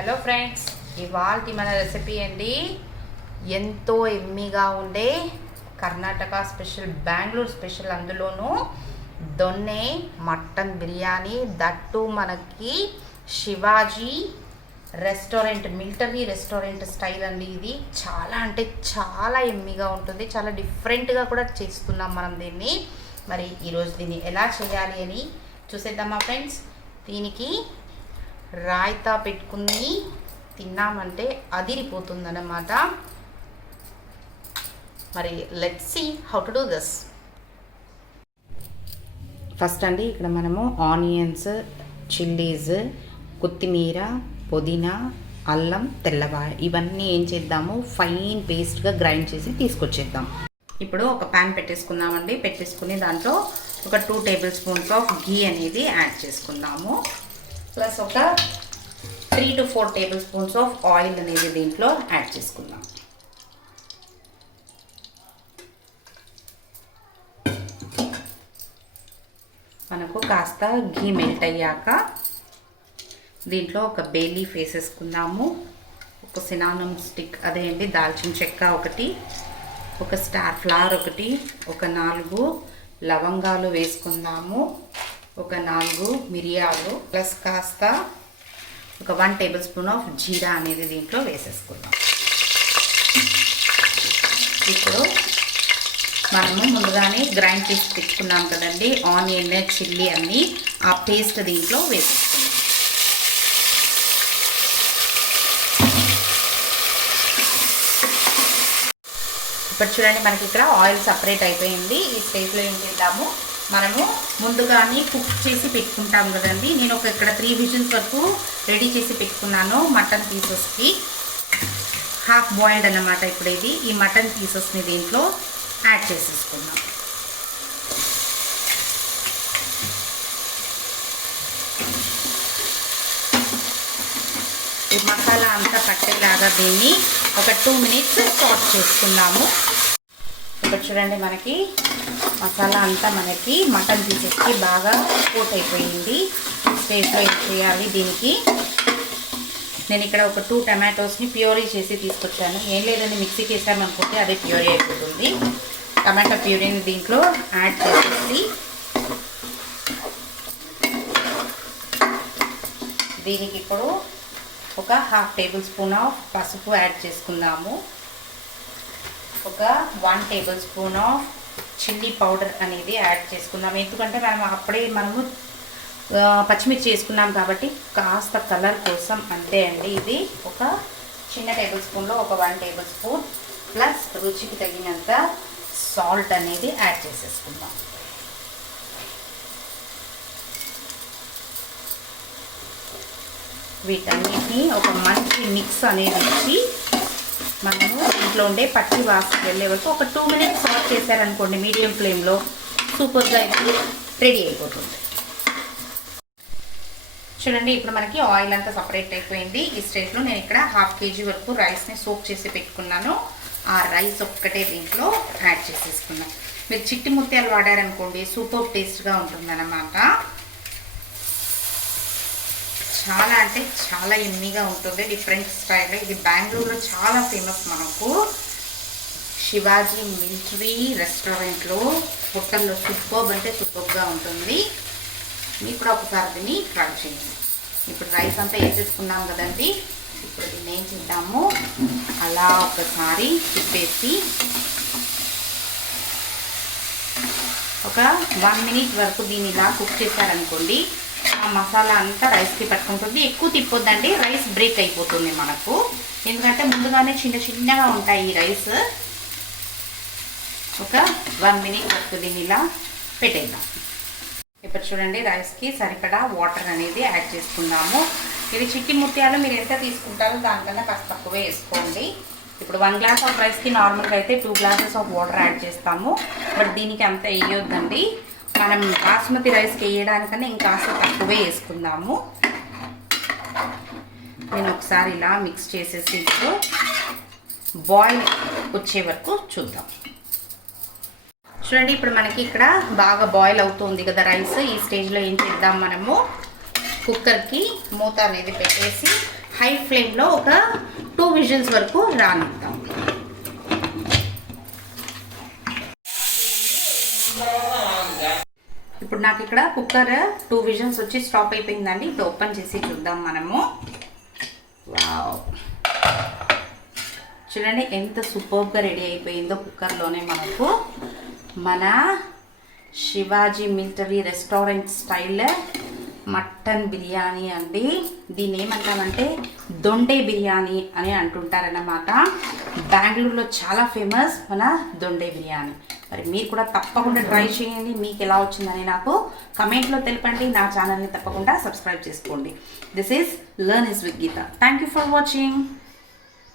Hello friends, ఇవాల్టి మన recipe అండి ఎంతో ఎమ్మీగా ఉండే కర్ణాటక స్పెషల్, బెంగళూరు స్పెషల్, అందులోనూ దొన్నె మటన్ బిర్యానీ. దట్టు మనకి Shivaji restaurant, military restaurant style అండి. ఇది చాలా అంటే చాలా ఎమ్మీగా ఉంటుంది, చాలా డిఫరెంట్గా కూడా చేస్తున్నాం మనం దీన్ని. మరి ఈరోజు దీన్ని ఎలా చేయాలి అని చూసేద్దామా ఫ్రెండ్స్. దీనికి రాయితా పెట్టుకుని తిన్నామంటే అదిరిపోతుందన్నమాట. మరి let's see how to do this. First అండి, ఇక్కడ మనము ఆనియన్స్, చిల్లీస్, కొత్తిమీర, పుదీనా, అల్లం, తెల్లవాయ ఇవన్నీ ఏం చేద్దాము, ఫైన్ పేస్ట్గా గ్రైండ్ చేసి తీసుకొచ్చేద్దాం. ఇప్పుడు ఒక ప్యాన్ పెట్టేసుకుందామండి. పెట్టేసుకుని దాంట్లో ఒక 2 టేబుల్ స్పూన్స్ ఆఫ్ ఘీ అనేది యాడ్ చేసుకుందాము. ప్లస్ ఒక 3 to 4 table spoons of oil అనేది దీంట్లో యాడ్ చేసుకుందాం. మనకు కాస్త ఘీ మెల్ట్ అయ్యాక దీంట్లో ఒక బే లీఫ్ వేసేసుకుందాము. ఒక సినామన్ స్టిక్, అదే అండి దాల్చిన చెక్క ఒకటి, ఒక స్టార్ ఫ్లవర్ ఒకటి, ఒక 4 లవంగాలు వేసుకుందాము, ఒక 4 మిరియాలు, ప్లస్ కాస్త ఒక 1 టేబుల్ స్పూన్ ఆఫ్ జీరా అనేది దీంట్లో వేసేసుకుందాం. ఇప్పుడు మనము ముందుగానే గ్రైండ్ చేసి పెట్టుకున్నాం కదండి ఆనియన్, చిల్లీ అన్నీ, ఆ పేస్ట్ దీంట్లో వేసేసుకుందాం. ఇప్పుడు చూడండి, మనకి ఇక్కడ ఆయిల్ సపరేట్ అయిపోయింది. ఈ స్టేజ్లో ఏం చేద్దాము, మనము ముందుగానే కుక్ చేసి పెట్టుకుంటాం కదండి. నేను ఇక్కడ 3 విజిల్స్ వరకు రెడీ చేసి పెట్టుకున్నాను మటన్ పీసెస్కి. హాఫ్ బాయిల్డ్ అన్నమాట. ఇప్పుడు ఈ మటన్ పీసెస్ని దీంట్లో యాడ్ చేసేసుకుందాం. ఈ మసాలా అంతా పట్టేలాగా దీన్ని ఒక 2 మినిట్స్ సాట్ చేసుకుందాము. ఇప్పుడు చూడండి, మనకి మసాలా అంతా మనకి మటన్ పీసెస్కి బాగా కోట్ అయిపోయింది. స్టేజ్లో ఏం చేయాలి, దీనికి నేను ఇక్కడ ఒక 2 టమాటోస్ని ప్యూరీ చేసి తీసుకొచ్చాను. ఏం లేదండి, మిక్సీకి వేసామనుకుంటే అదే ప్యూరీ అయిపోతుంది. టమాటో ప్యూరీని దీంట్లో యాడ్ చేసేసి దీనికి ఇప్పుడు ఒక 1/2 టేబుల్ స్పూన్ ఆఫ్ పసుపు యాడ్ చేసుకుందాము. ఒక 1 table spoon of chilli powder అనేది యాడ్ చేసుకుందాం. ఎందుకంటే మనము పచ్చిమిర్చి చేసుకున్నాం కాబట్టి కాస్త కలర్ కోసం, అంతే అండి. ఇది ఒక చిన్న టేబుల్ స్పూన్లో ఒక 1 టేబుల్ స్పూన్, ప్లస్ రుచికి తగినంత సాల్ట్ అనేది యాడ్ చేసేసుకుందాం. వీటన్నిటిని ఒక మంచి మిక్స్ అనేది ఇచ్చి మనము ఇంట్లో ఉండే పచ్చి వాసన వెళ్ళే వరకు ఒక 2 మినిట్స్ సాట్ చేశారనుకోండి మీడియం ఫ్లేమ్లో, సూపర్గా ఇది రెడీ అయిపోతుంది. చూడండి, ఇప్పుడు మనకి ఆయిల్ అంతా సపరేట్ అయిపోయింది. ఈ స్టేజ్లో నేను ఇక్కడ 1/2 kg వరకు రైస్ని సోక్ చేసి పెట్టుకున్నాను. ఆ రైస్ ఒక్కటే దీంట్లో యాడ్ చేసేసుకున్నాను. మీరు చిట్టి ముత్యాలు వాడారనుకోండి సూపర్ టేస్ట్గా ఉంటుందన్నమాట. చాలా అంటే చాలా ఎమ్మీగా ఉంటుంది, డిఫరెంట్ స్టైల్లో. ఇది బెంగళూరులో చాలా ఫేమస్. మనకు శివాజీ మిలిటరీ రెస్టారెంట్లో, హోటల్లో సూపర్బ్ అంటే సూపర్గా ఉంటుంది. మీకు కూడా ఒకసారి దీన్ని ట్రై చేయండి. ఇప్పుడు రైస్ అంతా వేసేసుకున్నాం కదండి. ఇప్పుడు దీన్ని ఏం చేద్దాము, అలా ఒకసారి తిప్పేసి ఒక 1 మినిట్ వరకు దీన్ని ఇలా కుక్ చేశారనుకోండి, ఆ మసాలా అంతా రైస్కి పట్టుకుంటుంది. ఎక్కువ తిప్పొద్దండి, రైస్ బ్రేక్ అయిపోతుంది మనకు. ఎందుకంటే ముందుగానే చిన్నగా ఉంటాయి ఈ రైస్. ఒక 1 మినిట్ వరకు దీన్ని ఇలా పెట్టేద్దాం. ఇప్పుడు చూడండి, రైస్కి సరిపడా వాటర్ అనేది యాడ్ చేసుకుందాము. ఇవి చిట్టి ముత్యాలు మీరు ఎంత తీసుకుంటారో దానికన్నా కాస్త తక్కువే వేసుకోండి. ఇప్పుడు 1 గ్లాస్ ఆఫ్ రైస్కి నార్మల్గా అయితే 2 గ్లాసెస్ ఆఫ్ వాటర్ యాడ్ చేస్తాము. బట్ దీనికి అంత వేయొద్దండి, మనం బాస్మతి రైస్కి వేయడానికన్నా ఇంకాస్త తక్కువే వేసుకుందాము. నేను ఒకసారి ఇలా మిక్స్ చేసేసి ఇప్పుడు బాయిల్ వచ్చే వరకు చూద్దాం. చూడండి, ఇప్పుడు మనకి ఇక్కడ బాగా బాయిల్ అవుతుంది కదా రైస్. ఈ స్టేజ్లో ఏం చేద్దాం, మనము కుక్కర్కి మూత అనేది పెట్టేసి హై ఫ్లేమ్లో ఒక 2 విజిల్స్ వరకు రానిద్దాం. ఇప్పుడు నాకు ఇక్కడ కుక్కర్ 2 విజిల్స్ వచ్చి స్టాప్ అయిపోయిందండి. ఇప్పుడు ఓపెన్ చేసి చూద్దాం మనము. వావ్, చూడండి ఎంత సూపర్గా రెడీ అయిపోయిందో కుక్కర్లోనే మనకు మన Shivaji military restaurant style mutton biryani అండి. దీన్ని ఏమంటామంటే దొండే బిర్యానీ అని అంటుంటారన్నమాట. బెంగళూరులో చాలా ఫేమస్ మన దొండే బిర్యానీ. మరి మీరు కూడా తప్పకుండా ట్రై చేయండి. మీకు ఎలా వచ్చిందని నాకు కమెంట్లో తెలపండి. నా ఛానల్ని తప్పకుండా సబ్స్క్రైబ్ చేసుకోండి. This is learn is with Geetha. Thank you for watching.